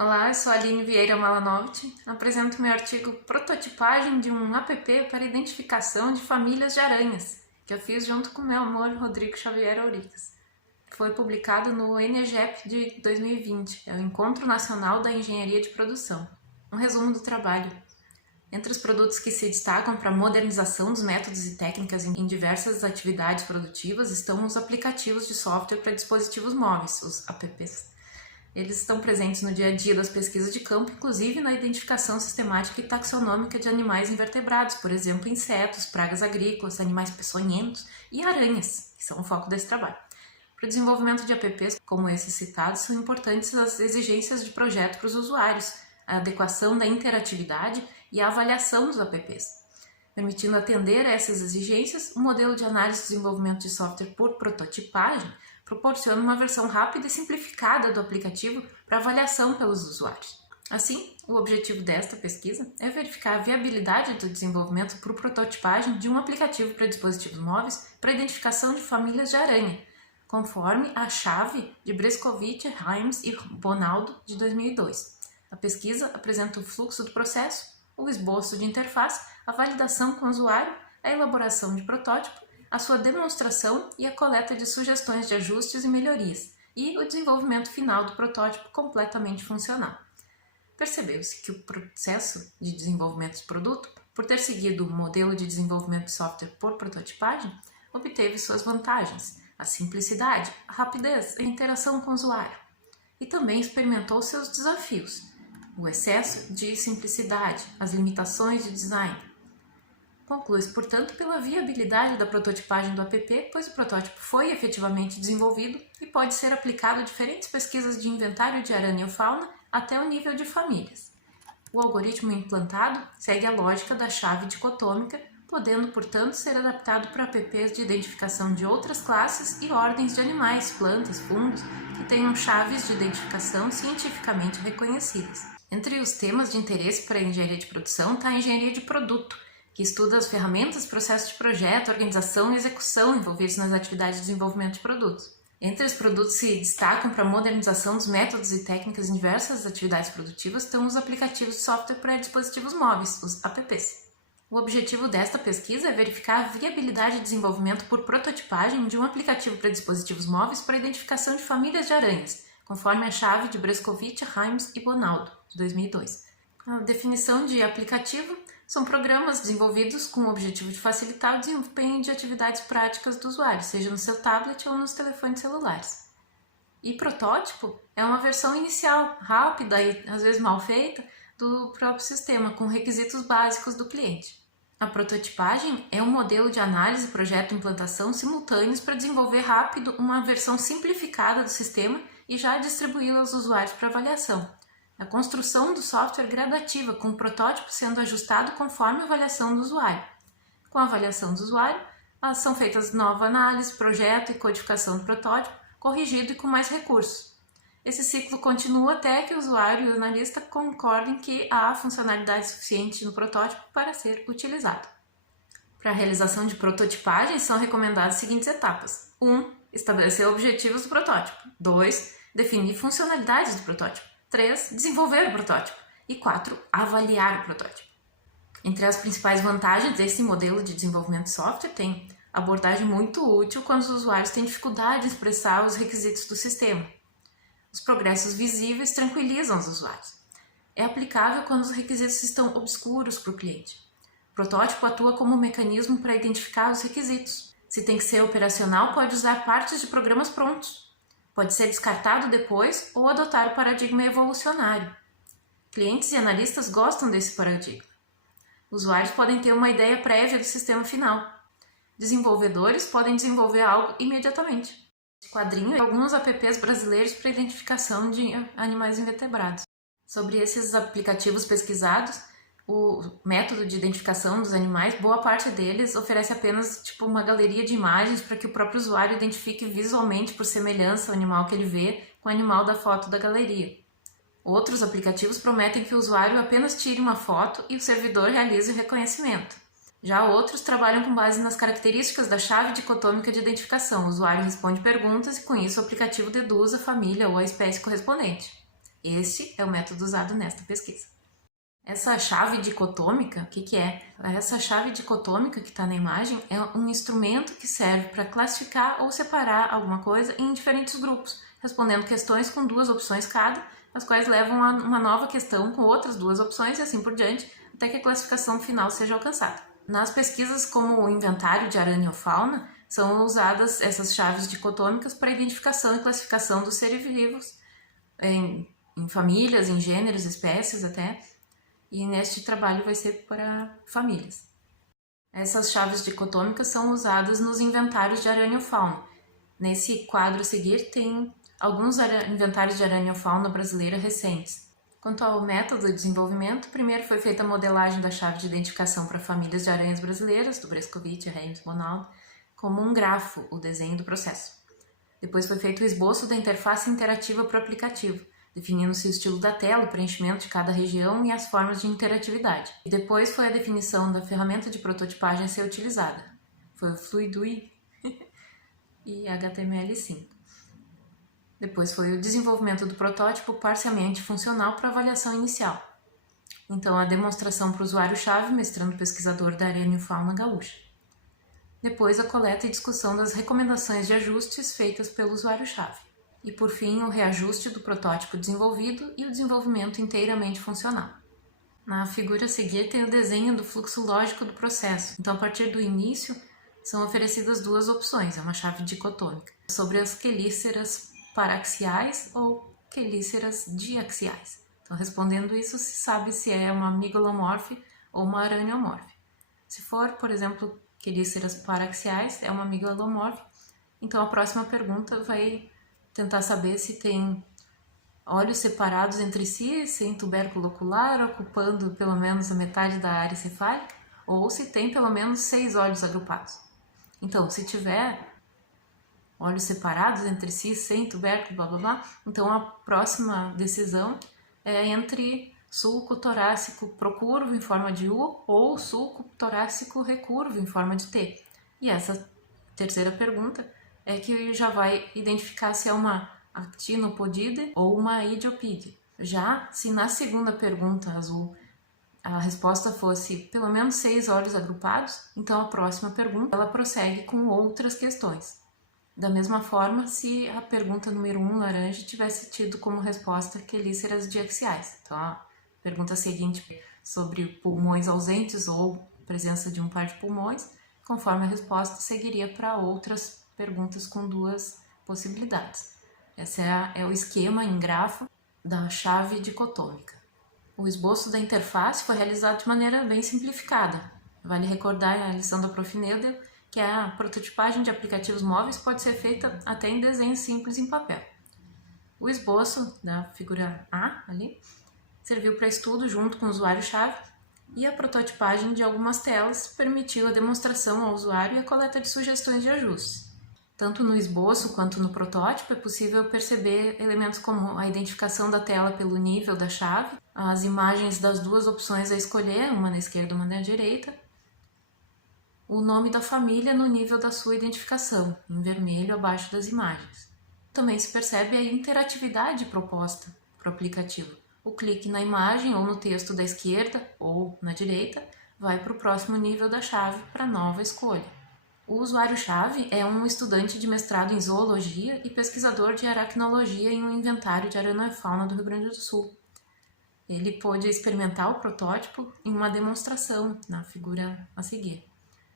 Olá, eu sou a Aline Vieira Malanovic. Apresento meu artigo Prototipagem de um app para identificação de famílias de aranhas, que eu fiz junto com meu amor Rodrigo Xavier Auricas. Foi publicado no ENEGEP de 2020, é o Encontro Nacional da Engenharia de Produção. Um resumo do trabalho. Entre os produtos que se destacam para a modernização dos métodos e técnicas em diversas atividades produtivas estão os aplicativos de software para dispositivos móveis, os apps. Eles estão presentes no dia a dia das pesquisas de campo, inclusive na identificação sistemática e taxonômica de animais invertebrados, por exemplo, insetos, pragas agrícolas, animais peçonhentos e aranhas, que são o foco desse trabalho. Para o desenvolvimento de apps como esses citados, são importantes as exigências de projeto para os usuários, a adequação da interatividade e a avaliação dos apps. Permitindo atender a essas exigências, o modelo de análise e desenvolvimento de software por prototipagem proporciona uma versão rápida e simplificada do aplicativo para avaliação pelos usuários. Assim, o objetivo desta pesquisa é verificar a viabilidade do desenvolvimento por prototipagem de um aplicativo para dispositivos móveis para identificação de famílias de aranha, conforme a chave de Breskovich, Hyams e Bonaldo de 2002. A pesquisa apresenta o fluxo do processo, o esboço de interface, a validação com o usuário, a elaboração de protótipo, a sua demonstração e a coleta de sugestões de ajustes e melhorias, e o desenvolvimento final do protótipo completamente funcional. Percebeu-se que o processo de desenvolvimento de produto, por ter seguido o modelo de desenvolvimento de software por prototipagem, obteve suas vantagens, a simplicidade, a rapidez e a interação com o usuário, e também experimentou seus desafios, o excesso de simplicidade, as limitações de design. Conclui-se, portanto, pela viabilidade da prototipagem do app, pois o protótipo foi efetivamente desenvolvido e pode ser aplicado a diferentes pesquisas de inventário de aranha ou fauna até o nível de famílias. O algoritmo implantado segue a lógica da chave dicotômica, podendo, portanto, ser adaptado para apps de identificação de outras classes e ordens de animais, plantas, fungos, que tenham chaves de identificação cientificamente reconhecidas. Entre os temas de interesse para a engenharia de produção está a engenharia de produto, que estuda as ferramentas, processos de projeto, organização e execução envolvidos nas atividades de desenvolvimento de produtos. Entre os produtos que se destacam para a modernização dos métodos e técnicas em diversas atividades produtivas estão os aplicativos de software para dispositivos móveis, os apps. O objetivo desta pesquisa é verificar a viabilidade de desenvolvimento por prototipagem de um aplicativo para dispositivos móveis para identificação de famílias de aranhas, conforme a chave de Breskovich, Hyams e Bonaldo, de 2002. A definição de aplicativo são programas desenvolvidos com o objetivo de facilitar o desempenho de atividades práticas do usuário, seja no seu tablet ou nos telefones celulares. E protótipo é uma versão inicial, rápida e às vezes mal feita, do próprio sistema, com requisitos básicos do cliente. A prototipagem é um modelo de análise, projeto e implantação simultâneos para desenvolver rápido uma versão simplificada do sistema e já distribuí-la aos usuários para avaliação. A construção do software gradativa, com o protótipo sendo ajustado conforme a avaliação do usuário. Com a avaliação do usuário, são feitas nova análise, projeto e codificação do protótipo, corrigido e com mais recursos. Esse ciclo continua até que o usuário e o analista concordem que há funcionalidade suficiente no protótipo para ser utilizado. Para a realização de prototipagem, são recomendadas as seguintes etapas. 1. Estabelecer objetivos do protótipo. 2. Definir funcionalidades do protótipo. 3. Desenvolver o protótipo. E 4. Avaliar o protótipo. Entre as principais vantagens desse modelo de desenvolvimento de software tem abordagem muito útil quando os usuários têm dificuldade em expressar os requisitos do sistema. Os progressos visíveis tranquilizam os usuários. É aplicável quando os requisitos estão obscuros para o cliente. O protótipo atua como um mecanismo para identificar os requisitos. Se tem que ser operacional, pode usar partes de programas prontos. Pode ser descartado depois ou adotar o paradigma evolucionário. Clientes e analistas gostam desse paradigma. Usuários podem ter uma ideia prévia do sistema final. Desenvolvedores podem desenvolver algo imediatamente. Esse quadrinho é alguns apps brasileiros para identificação de animais invertebrados. Sobre esses aplicativos pesquisados, o método de identificação dos animais, boa parte deles oferece apenas uma galeria de imagens para que o próprio usuário identifique visualmente por semelhança o animal que ele vê com o animal da foto da galeria. Outros aplicativos prometem que o usuário apenas tire uma foto e o servidor realize o reconhecimento. Já outros trabalham com base nas características da chave dicotômica de identificação. O usuário responde perguntas e com isso o aplicativo deduz a família ou a espécie correspondente. Este é o método usado nesta pesquisa. Essa chave dicotômica, o que é? Essa chave dicotômica que está na imagem é um instrumento que serve para classificar ou separar alguma coisa em diferentes grupos, respondendo questões com 2 opções cada, as quais levam a uma nova questão com outras 2 opções e assim por diante, até que a classificação final seja alcançada. Nas pesquisas como o inventário de araniofauna, são usadas essas chaves dicotômicas para identificação e classificação dos seres vivos, em famílias, em gêneros, espécies até, e neste trabalho vai ser para famílias. Essas chaves dicotômicas são usadas nos inventários de araniofauna. Nesse quadro a seguir tem alguns inventários de araniofauna brasileira recentes. Quanto ao método de desenvolvimento, primeiro foi feita a modelagem da chave de identificação para famílias de aranhas brasileiras, do Brescovitch, Reims, Bonaldo, como um grafo, o desenho do processo. Depois foi feito o esboço da interface interativa para o aplicativo, definindo-se o estilo da tela, o preenchimento de cada região e as formas de interatividade. E depois foi a definição da ferramenta de prototipagem a ser utilizada. Foi o Fluidui e HTML5. Depois foi o desenvolvimento do protótipo parcialmente funcional para avaliação inicial. Então, a demonstração para o usuário-chave, mestrando pesquisador da Araniofauna Gaúcha. Depois, a coleta e discussão das recomendações de ajustes feitas pelo usuário-chave. E, por fim, o reajuste do protótipo desenvolvido e o desenvolvimento inteiramente funcional. Na figura a seguir tem o desenho do fluxo lógico do processo. Então, a partir do início, são oferecidas 2 opções, é uma chave dicotômica, sobre as quelíceras paraxiais ou quelíceras diaxiais. Então, respondendo isso, se sabe se é uma migalomorfe ou uma araniomorfe. Se for, por exemplo, quelíceras paraxiais, é uma migalomorfe. Então, a próxima pergunta vai tentar saber se tem olhos separados entre si, sem tubérculo ocular, ocupando pelo menos a metade da área cefálica, ou se tem pelo menos 6 olhos agrupados. Então, se tiver olhos separados entre si, sem tubérculo, blá blá blá, então a próxima decisão é entre sulco torácico procurvo em forma de U ou sulco torácico recurvo em forma de T. E essa terceira pergunta é que já vai identificar se é uma actinopodide ou uma idiopídea. Já se na segunda pergunta azul a resposta fosse pelo menos 6 olhos agrupados, então a próxima pergunta ela prossegue com outras questões. Da mesma forma, se a pergunta número 1, laranja, tivesse tido como resposta quelíceras diaxiais. Então, a pergunta seguinte sobre pulmões ausentes ou presença de um par de pulmões, conforme a resposta seguiria para outras perguntas com 2 possibilidades. Esse é o esquema em grafo da chave dicotômica. O esboço da interface foi realizado de maneira bem simplificada. Vale recordar a lição da Prof. Neudel, que a prototipagem de aplicativos móveis pode ser feita até em desenhos simples em papel. O esboço da figura A ali serviu para estudo junto com o usuário-chave e a prototipagem de algumas telas permitiu a demonstração ao usuário e a coleta de sugestões de ajustes. Tanto no esboço quanto no protótipo é possível perceber elementos como a identificação da tela pelo nível da chave, as imagens das 2 opções a escolher, uma na esquerda e uma na direita, o nome da família no nível da sua identificação, em vermelho abaixo das imagens. Também se percebe a interatividade proposta para o aplicativo. O clique na imagem ou no texto da esquerda ou na direita vai para o próximo nível da chave para a nova escolha. O usuário-chave é um estudante de mestrado em zoologia e pesquisador de aracnologia em um inventário de araniofauna do Rio Grande do Sul. Ele pôde experimentar o protótipo em uma demonstração na figura a seguir.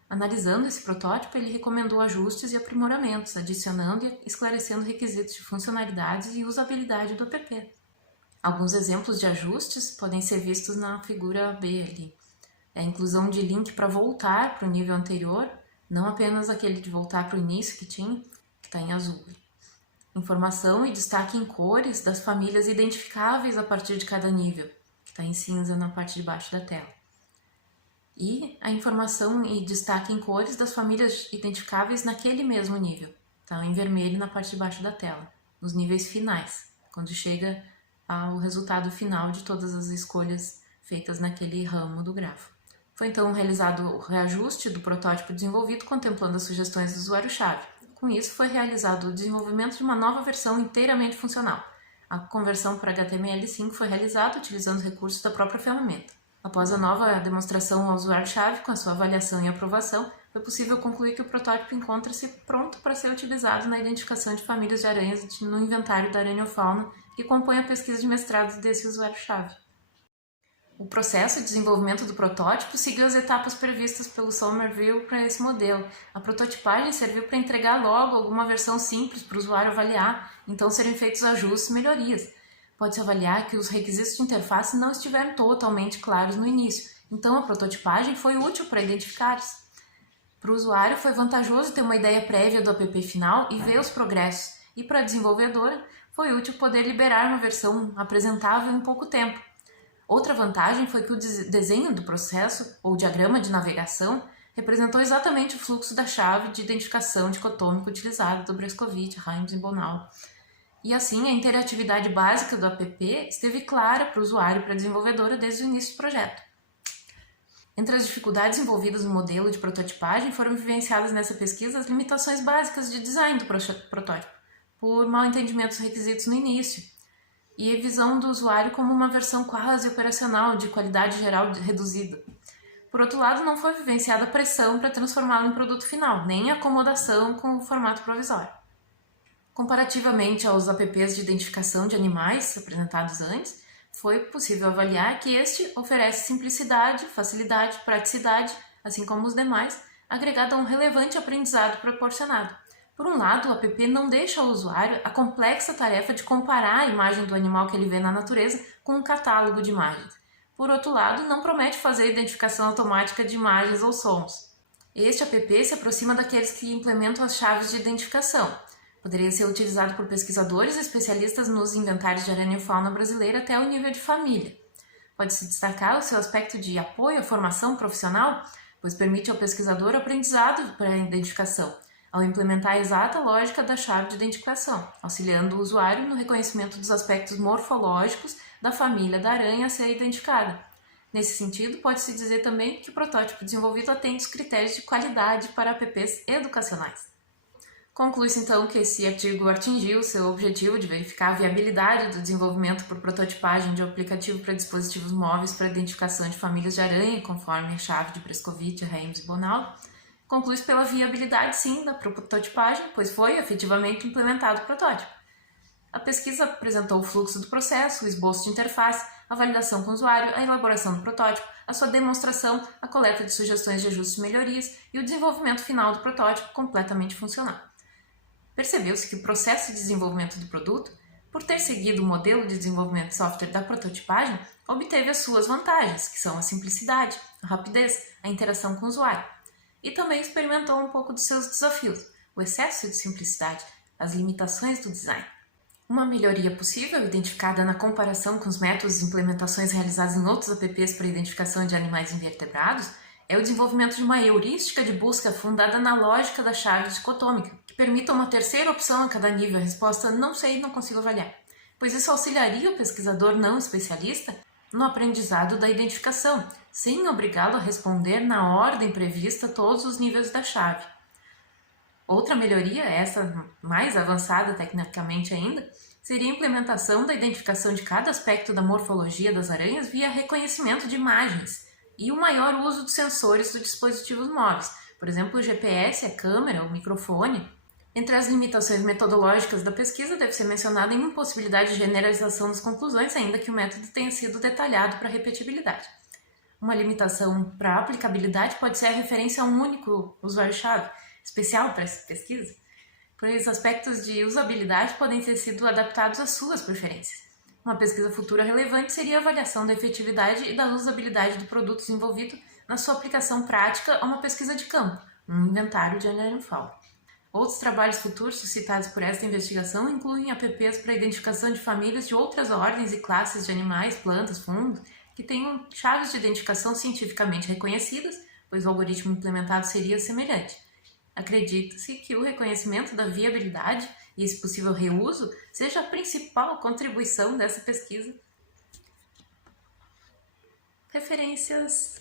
Analisando esse protótipo, ele recomendou ajustes e aprimoramentos, adicionando e esclarecendo requisitos de funcionalidades e usabilidade do app. Alguns exemplos de ajustes podem ser vistos na figura B ali. A inclusão de link para voltar para o nível anterior, não apenas aquele de voltar para o início que tinha, que está em azul. Informação e destaque em cores das famílias identificáveis a partir de cada nível, que está em cinza na parte de baixo da tela. E a informação e destaque em cores das famílias identificáveis naquele mesmo nível, tá? Em vermelho na parte de baixo da tela, nos níveis finais, quando chega ao resultado final de todas as escolhas feitas naquele ramo do grafo. Foi então realizado o reajuste do protótipo desenvolvido contemplando as sugestões do usuário-chave. Com isso foi realizado o desenvolvimento de uma nova versão inteiramente funcional. A conversão para HTML5 foi realizada utilizando os recursos da própria ferramenta. Após a nova demonstração ao usuário-chave, com a sua avaliação e aprovação, foi possível concluir que o protótipo encontra-se pronto para ser utilizado na identificação de famílias de aranhas no inventário da araniofauna que compõe a pesquisa de mestrado desse usuário-chave. O processo de desenvolvimento do protótipo seguiu as etapas previstas pelo Somerville para esse modelo. A prototipagem serviu para entregar logo alguma versão simples para o usuário avaliar, então serem feitos ajustes e melhorias. Pode-se avaliar que os requisitos de interface não estiveram totalmente claros no início, então a prototipagem foi útil para identificá-los. Para o usuário foi vantajoso ter uma ideia prévia do app final e ver os progressos, e para a desenvolvedora foi útil poder liberar uma versão apresentável em pouco tempo. Outra vantagem foi que o desenho do processo, ou diagrama de navegação, representou exatamente o fluxo da chave de identificação dicotômica utilizada do Breskovich, Hymes e Bonal. E assim, a interatividade básica do app esteve clara para o usuário e para a desenvolvedora desde o início do projeto. Entre as dificuldades envolvidas no modelo de prototipagem foram vivenciadas nessa pesquisa as limitações básicas de design do protótipo, por mal entendimento dos requisitos no início, e a visão do usuário como uma versão quase operacional de qualidade geral reduzida. Por outro lado, não foi vivenciada a pressão para transformá-lo em produto final, nem a acomodação com o formato provisório. Comparativamente aos apps de identificação de animais apresentados antes, foi possível avaliar que este oferece simplicidade, facilidade, praticidade, assim como os demais, agregado a um relevante aprendizado proporcionado. Por um lado, o app não deixa ao usuário a complexa tarefa de comparar a imagem do animal que ele vê na natureza com um catálogo de imagens. Por outro lado, não promete fazer a identificação automática de imagens ou sons. Este app se aproxima daqueles que implementam as chaves de identificação. Poderia ser utilizado por pesquisadores e especialistas nos inventários de araniofauna brasileira até o nível de família. Pode-se destacar o seu aspecto de apoio à formação profissional, pois permite ao pesquisador aprendizado para a identificação, ao implementar a exata lógica da chave de identificação, auxiliando o usuário no reconhecimento dos aspectos morfológicos da família da aranha a ser identificada. Nesse sentido, pode-se dizer também que o protótipo desenvolvido atende os critérios de qualidade para apps educacionais. Conclui-se então que esse artigo atingiu seu objetivo de verificar a viabilidade do desenvolvimento por prototipagem de um aplicativo para dispositivos móveis para identificação de famílias de aranha, conforme a chave de Breskovich, Hymes e Bonal. Conclui-se pela viabilidade, sim, da prototipagem, pois foi efetivamente implementado o protótipo. A pesquisa apresentou o fluxo do processo, o esboço de interface, a validação com o usuário, a elaboração do protótipo, a sua demonstração, a coleta de sugestões de ajustes e melhorias e o desenvolvimento final do protótipo completamente funcional. Percebeu-se que o processo de desenvolvimento do produto, por ter seguido o modelo de desenvolvimento de software da prototipagem, obteve as suas vantagens, que são a simplicidade, a rapidez, a interação com o usuário. E também experimentou um pouco dos seus desafios, o excesso de simplicidade, as limitações do design. Uma melhoria possível, identificada na comparação com os métodos e implementações realizados em outros apps para identificação de animais invertebrados, é o desenvolvimento de uma heurística de busca fundada na lógica da chave dicotômica, que permita uma terceira opção a cada nível, a resposta não sei, não consigo avaliar, pois isso auxiliaria o pesquisador não especialista no aprendizado da identificação, sem obrigá-lo a responder na ordem prevista todos os níveis da chave. Outra melhoria, essa mais avançada tecnicamente ainda, seria a implementação da identificação de cada aspecto da morfologia das aranhas via reconhecimento de imagens e o maior uso dos sensores dos dispositivos móveis, por exemplo, o GPS, a câmera, o microfone. Entre as limitações metodológicas da pesquisa, deve ser mencionada a impossibilidade de generalização das conclusões, ainda que o método tenha sido detalhado para repetibilidade. Uma limitação para aplicabilidade pode ser a referência a um único usuário-chave, especial para essa pesquisa, pois aspectos de usabilidade podem ter sido adaptados às suas preferências. Uma pesquisa futura relevante seria a avaliação da efetividade e da usabilidade do produto desenvolvido na sua aplicação prática a uma pesquisa de campo, um inventário de araniofauna. Outros trabalhos futuros suscitados por esta investigação incluem apps para identificação de famílias de outras ordens e classes de animais, plantas, fungos, que tenham chaves de identificação cientificamente reconhecidas, pois o algoritmo implementado seria semelhante. Acredita-se que o reconhecimento da viabilidade e esse possível reuso seja a principal contribuição dessa pesquisa. Referências